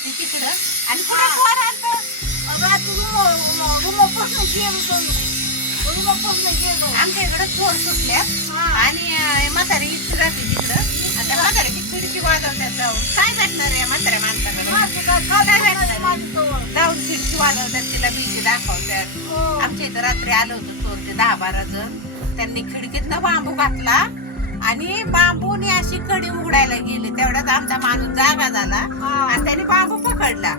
राहते तिकडं. आणि आणतं आमच्या इकडं चोर सुटल्यात आणि म्हातारी इथं राहते तिकडं. आणि त्या म्हाताऱ्याची खिडकी वाजवतात जाऊन. काय भेटणार या म्हाताऱ्या माणसाकडे? जाऊन खिडकी वाजवतात तिला भीती दाखवतात. आमच्या इथं रात्री आलं होतं चोर ते दहा बारा जण. त्यांनी खिडकीतनं बांबू घातला. आणि बांबूने अशी कडी उघडायला गेली. तेवढ्यात आमचा माणूस जागा झाला. आणि त्याने बांबू पकडला.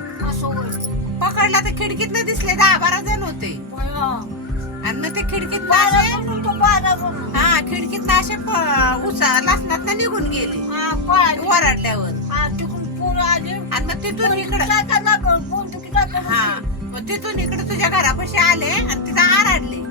पकडला तर खिडकीतनं दिसले दहा बारा जण होते. आणि मग ते खिडकीत हा खिडकीत असे उसा लसणात निघून गेले. वरडल्यावर आणि मग तिथून इकडं हा मग तिथून इकडे तुझ्या घरापाशी आले आणि तिथं आरडले.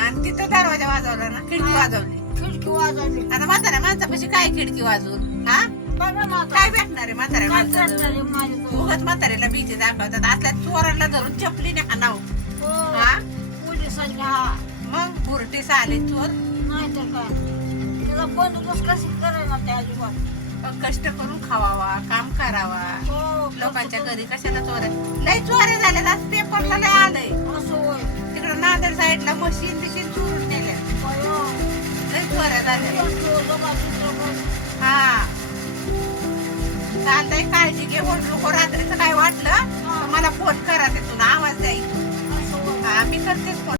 आणि तिथं दरवाजा वाजवला ना खिडकी वाजवली. खिडकी वाजवली. आता म्हाताऱ्या माणसापाशी काय खिडकी वाजवून हा? बघा. काय भेटणार आहे म्हाताऱ्या काय माणसाला? उगाच म्हाताऱ्याला भीती दाखवतात. असल्या चोराला धरून चपलीने हाणाव हो. हा. पोलिसांनी हा. मग बुरटीस आले चोर? नाही तर काय? त्याला बंदोबस्त कशी करायला त्या अजिबात मग कष्ट करून खावावा काम करावा. हो लोकांच्या घरी कशाला चोऱ्या लय चोऱ्या झाल्यात. आज पेपरला लय आलंय. असं होय. तिकडं नांदेड साईडला मशीन बिशीन चोरून. परत आले हा. चालतंय.